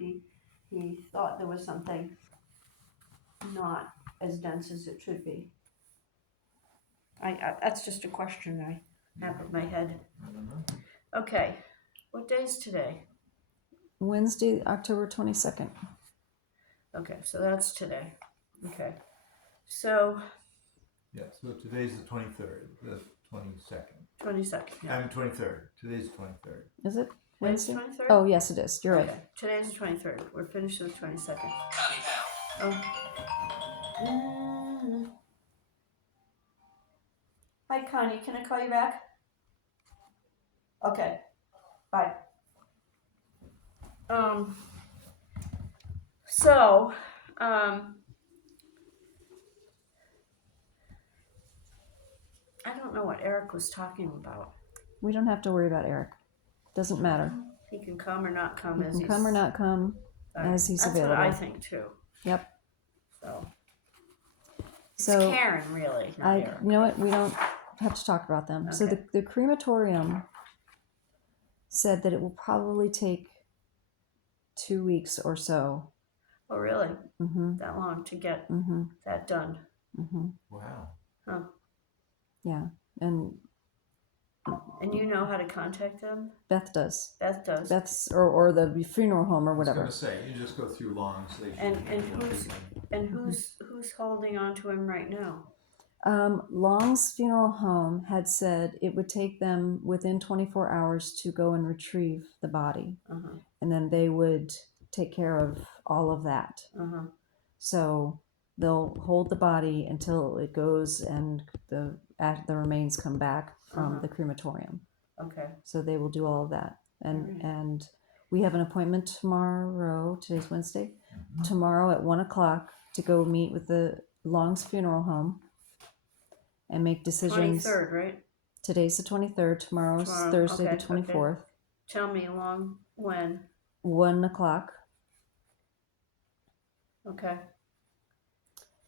he thought there was something not as dense as it should be. I that's just a question I have in my head. I don't know. Okay, what day is today? Wednesday, October 22nd. Okay, so that's today. Okay, so Yeah, so today's the 23rd, the 22nd. 22nd. Yeah. I mean 23rd. Today's the 23rd. Is it Today's Wednesday? 23rd? Oh, yes, it is. You're Okay, right. today's the 23rd. We're finished with the 22nd. Oh. Hi, Connie. Can I call you back? Okay. Bye. So, I don't know what Eric was talking about. We don't have to worry about Eric. Doesn't matter. He can come or not come He as can he's come or not come as he's That's available. what I think too. Yep. So it's So Karen, really. Not Eric. you know what? We don't have to talk about them. So Okay. the crematorium said that it will probably take 2 weeks or so. Oh, really? Mm-hmm. That long to get Mm-hmm. that done? Mm-hmm. Wow. Huh. Yeah, and And you know how to contact them? Beth does. Beth does. Beth's or the funeral home or I was whatever. gonna say you just go through long sleep. And who's holding on to him right now? Long's funeral home had said it would take them within 24 hours to go and retrieve the body, Uh-huh. and then they would take care of all of that. Uh-huh. So they'll hold the body until it goes and the remains come back from Uh-huh. the crematorium. Okay. So they will do all of that, and Alright. and we have an appointment tomorrow. Today's Wednesday. Mhm. Tomorrow at 1:00 to go meet with the Long's funeral home and make decisions. 23rd, right? Today's the 23rd. Tomorrow's Tomorrow, Thursday, okay, the 24th. Tell me along when. 1:00. Okay.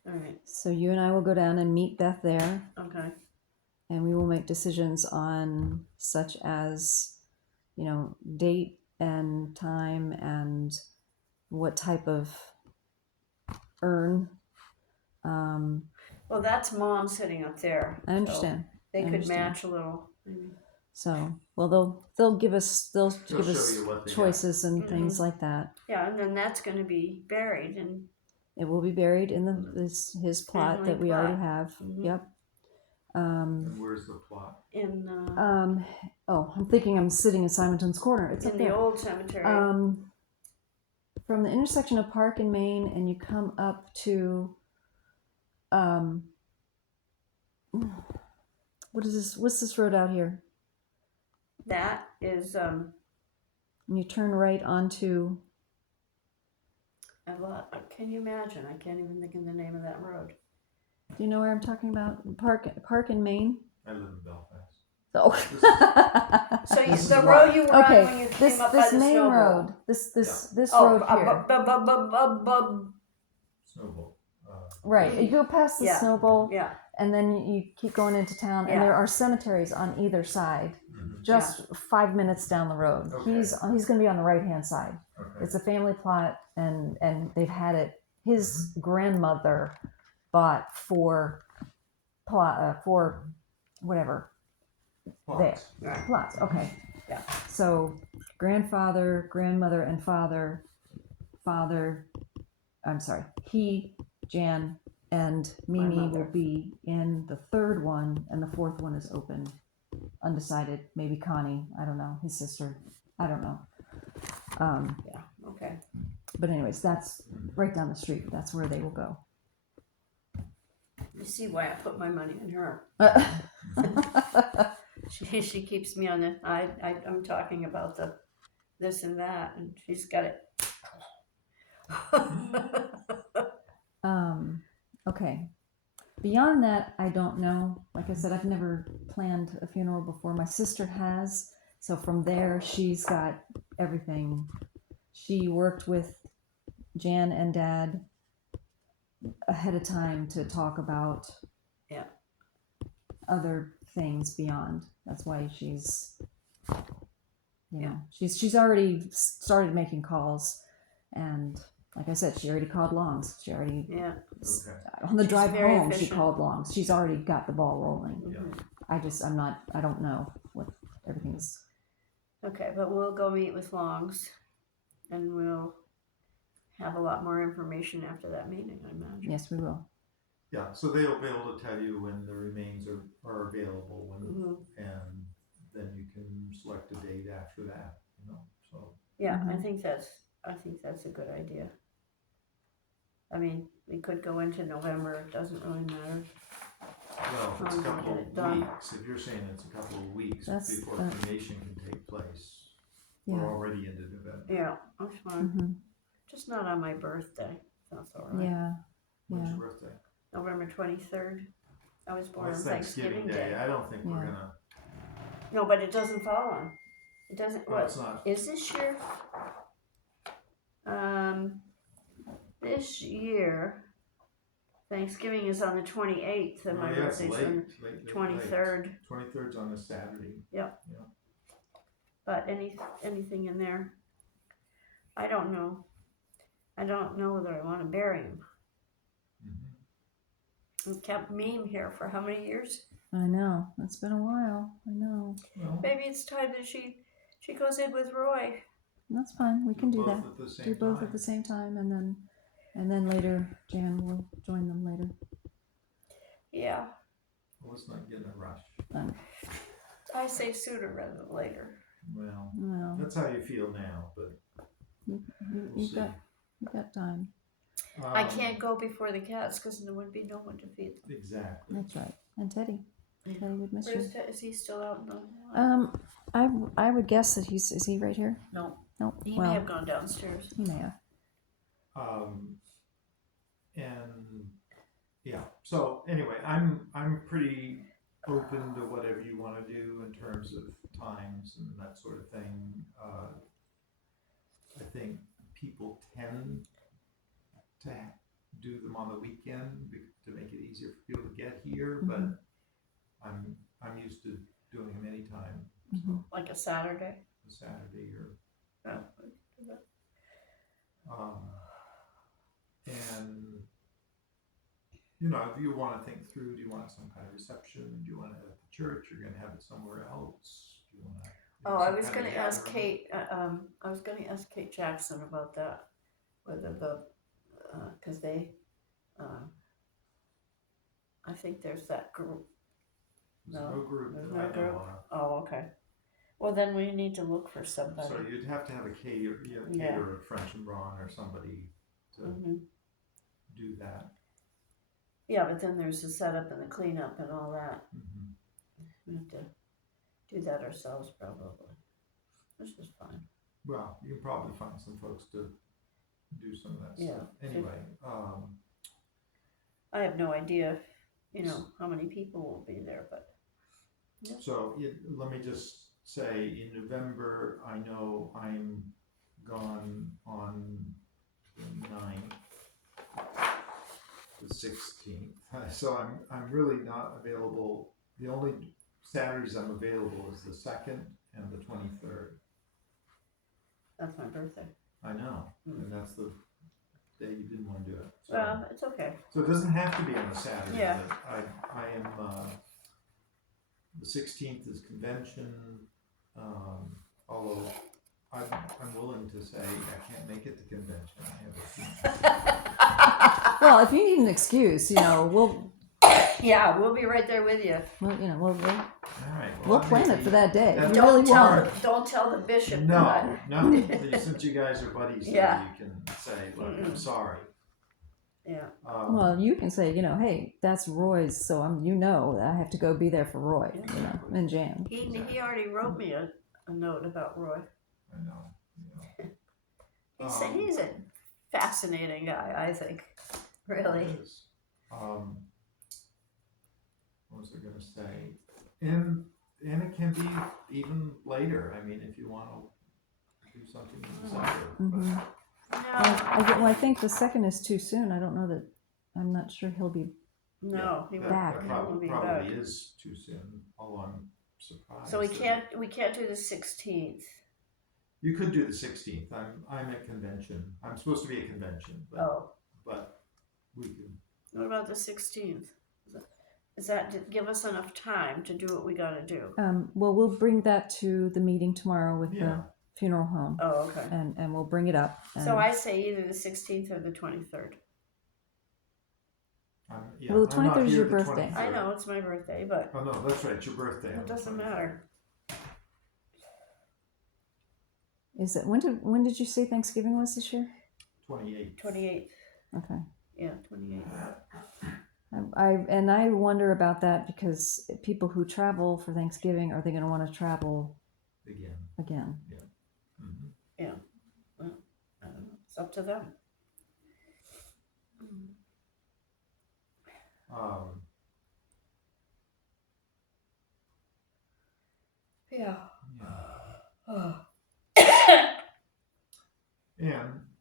All right. So you and I will go down and meet Beth there, Okay. and we will make decisions on such as, date and time and what type of urn. Well, that's Mom sitting up there. I understand. So they I could understand. match a little. Maybe. So, well, they'll give us They'll give show us you what they got. choices and Mhm. things like that. Yeah, and then that's going to be buried and. It will be buried in his plot Family that we already plot. have. Mhm. Yep. And where's the plot? In I'm thinking I'm sitting in Simonton's Corner. It's up in the there. old cemetery. From the intersection of Park and Main, and you come up to, what is this? What's this road out here? That is And you turn right onto. Can you imagine? I can't even think of the name of that road. Do you know where I'm talking about? Park and Main. I live in Belfast. Oh. So This is the why. road you were on when you Okay, came up by the main snowball. road, this Oh, road here, Snowball. right? You go past the Yeah. snowball, yeah. and then you keep going into town, Yeah. and there are cemeteries on either side. Mhm. Just 5 minutes down the road. Okay. He's going to be on the right hand side. Okay. It's a family plot, and they've had it. His grandmother bought four whatever Plots. Right. plots. Okay. Yeah. So grandfather, grandmother, and father. I'm sorry. He, Jan, and My Mimi mother. will be in the third one, and the fourth one is open, undecided. Maybe Connie. I don't know. His sister. I don't know. Yeah. Okay. But anyways, that's right down the street. That's where they will go. You see why I put my money in her. She keeps me on the. I'm talking about the this and that, and she's got it. Okay. Beyond that, I don't know. Like I said, I've never planned a funeral before. My sister has. So from there, she's got everything. She worked with Jan and Dad ahead of time to talk about Yeah. other things beyond. That's why she's, Yeah. she's already started making calls. And like I said, she already called Longs. She already Yeah. Okay. on the She's drive very home. She efficient. called Longs. She's already got the ball rolling. Yeah. Mhm. I don't know what everything's. Okay, but we'll go meet with Longs, and we'll have a lot more information after that meeting, I imagine. Yes, we will. Yeah, so they'll be able to tell you when the remains are available, when, Mhm. and then you can select a date after that, you know, so. Yeah, I Mhm. think that's a good idea. I mean, we could go into November. It doesn't really matter. Well, if it's a We'll couple get it of done. weeks, if you're saying it's a couple of weeks That's before the- cremation can take place, Yeah. we're already into November. Yeah, that's fine. Hmm. Just not on my birthday. That's all right. Yeah. When's Yeah. your birthday? November 23rd. I was born Well, on it's Thanksgiving Day. I don't think we're Yeah. gonna, No, but it doesn't fall on. It doesn't. well, What it's not, is this year? This year, Thanksgiving is on the 28th, and oh, my yeah, it's birthday's late, on late, the late, late. 23rd. 23rd's on a Saturday. But anything in there, I don't know. I don't know whether I want to bury him. Mhm. We kept Meme here for how many years? I know. It's been a while. I know. Well, Maybe it's time that she goes in with Roy. That's fine. We can do both that. at the same Do both time. at the same time, and then later Jan will join them later. Yeah, Well, let's not get in a rush. I say sooner rather than later. Well, Well, that's how you feel now, but you, we'll you've see. got time. I can't go before the cats because there would be no one to feed them. Exactly. That's right. And Teddy would miss you. Where's Ted? Is he still out in the? I would guess that is he right here? No, No. he Well, may have gone downstairs. he may have. And yeah. So anyway, I'm pretty open to whatever you want to do in terms of times and that sort of thing. I think people tend to do them on the weekend to make it easier for people to get here, but Mhm. I'm used to doing them anytime. Mhm. Like a Saturday. A Saturday or Oh, and you know, if you want to think through, do you want some kind of reception? Do you want it at the church? You're going to have it somewhere else? Do you want to? I was going to ask Kate. I was going to ask Kate Jackson about that, whether the because they, I think there's that group. There's no group there's that no I know group. of. Oh, okay. Well, then we need to look for somebody. So you'd have to have a caterer at French and Braun or somebody to Hmm. do that. Yeah, but then there's the setup and the cleanup and all that. Mm-hmm. We have to do that ourselves probably, which is fine. Well, you can probably find some folks to do some of that stuff. Yeah. Anyway, I have no idea, how many people will be there, but so let me just say, in November, I know I'm gone on the 9th, the 16th. So I'm really not available. The only Saturdays I'm available is the 2nd and the 23rd. that's my birthday. I know, Mm. and that's the day you didn't want to do it. So, Well, it's okay. so it doesn't have to be on a Saturday. Yeah. But I am. The 16th is convention. Although I'm willing to say I can't make it to convention. I have a Well, if you need an excuse, we'll Yeah, we'll be right there with you. we'll all right. we'll plan it for that day. That's If you really want. Don't tell the bishop. No. Since you guys are buddies, Yeah. you can say, "Look, I'm Mm-mm. sorry." Yeah. Well, you can say, hey, that's Roy's, so I have to go be there for Roy, and Jan. He already wrote me a note about Roy. I know. He's a fascinating guy, I think. Really. It is. What was I going to say? And it can be even later. I mean, if you want to do something in December. Mm-hmm. No. I think the 2nd is too soon. I don't know that. I'm not sure he'll be. No, he that, back. That He probably, won't be probably back. is too soon. Although I'm surprised. So we that- can't do the 16th. You could do the 16th. I'm at convention. I'm supposed to be at convention, but we can. What about the 16th? Does that give us enough time to do what we gotta do? Well, we'll bring that to the meeting tomorrow with Yeah. the funeral home, Oh, okay. and we'll bring it up. And, So I say either the 16th or the 23rd. Yeah, Well, the I'm not 23rd is here your the birthday. 23rd. I know it's my birthday, but Oh no, that's right. It's your birthday. on it the doesn't 23rd. matter. is it when did you say Thanksgiving was this year? 28th. 28th. Okay. Yeah, 28th. I wonder about that because people who travel for Thanksgiving, are they going to want to travel Again. again? Mm-hmm. Yeah. Well, I don't know. It's up to them. Yeah.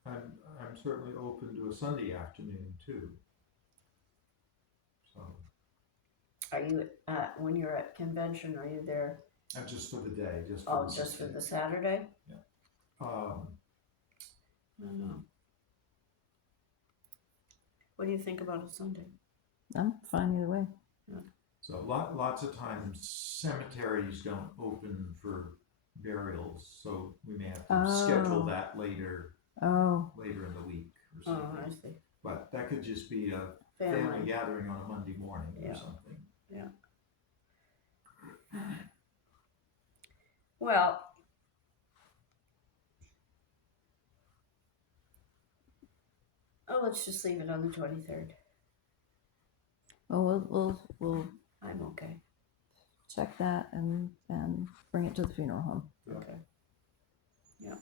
And I'm certainly open to a Sunday afternoon too. So Are you when you're at convention? Are you there? just for the day, just for Oh, the just for 16th. the Saturday? Um, I don't know. What do you think about a Sunday? I'm fine either way. so lots of times cemeteries don't open for burials, so we may have to schedule Oh. that later in the week or Oh, something. I see. But that could just be a family Family. gathering on a Monday morning Yeah. or something. Well, let's just leave it on the 23rd. Well, we'll I'm okay. check that and bring it to the funeral home. Yeah. Okay. Yeah.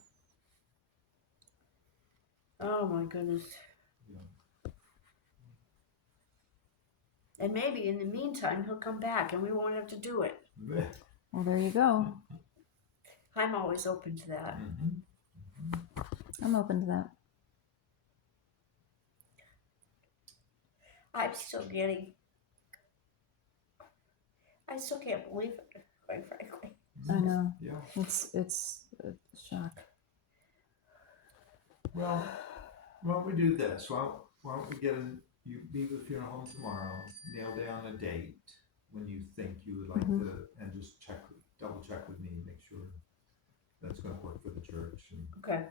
Oh my goodness. Yeah. And maybe in the meantime he'll come back and we won't have to do it. Well, there you go. I'm always open to that. Mm-hmm. I'm open to that. I still can't believe it, quite frankly. I know. Yeah. It's a shock. Well, why don't we do this? Why don't we you meet with funeral home tomorrow, nail down a date when you think you would like to, and just double check with me, make sure that's going to work for the church. And, Okay.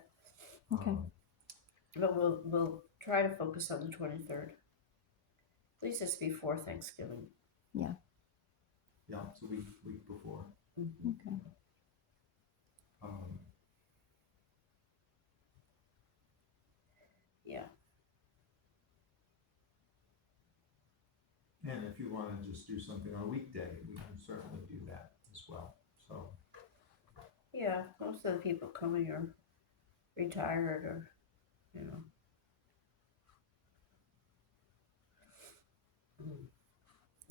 Okay. But we'll try to focus on the 23rd. At least it's before Thanksgiving. Yeah, it's a week before. Mm-hmm. Okay. Yeah. And if you want to just do something on a weekday, we can certainly do that as well. So. Yeah, most of the people coming are retired or,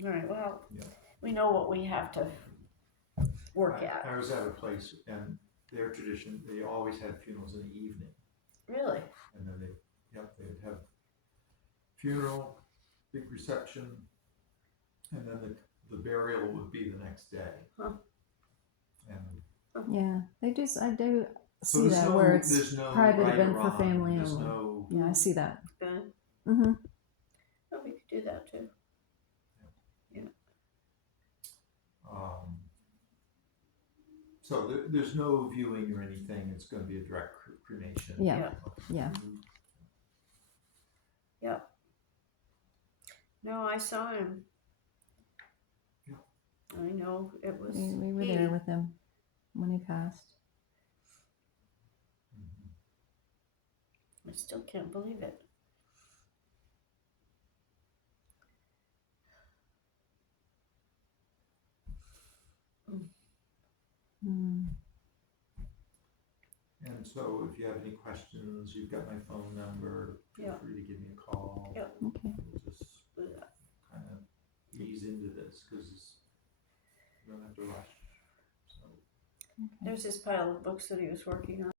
All right, well, Yeah. we know what we have to work at. I was at a place, and their tradition, they always had funerals in the evening. Really? And then they'd have funeral, big reception, and then the burial would be the next day. Huh. And Yeah, I do so see there's that no, where it's there's no private right or event for wrong. family There's only. no, Yeah, I see that. Good. Mm-hmm. Oh, we could do that too. so there's no viewing or anything. It's going to be a direct cremation. Yeah. Yeah. Yep. No, I saw him. Yeah. I know it was. We were there with him when he passed. Mm-hmm. I still can't believe it. Mm. And so if you have any questions, you've got my phone number. Feel free to give me a call. Yep. Okay. We'll just kind of ease into this because you don't have to rush. So. Okay. There's this pile of books that he was working on.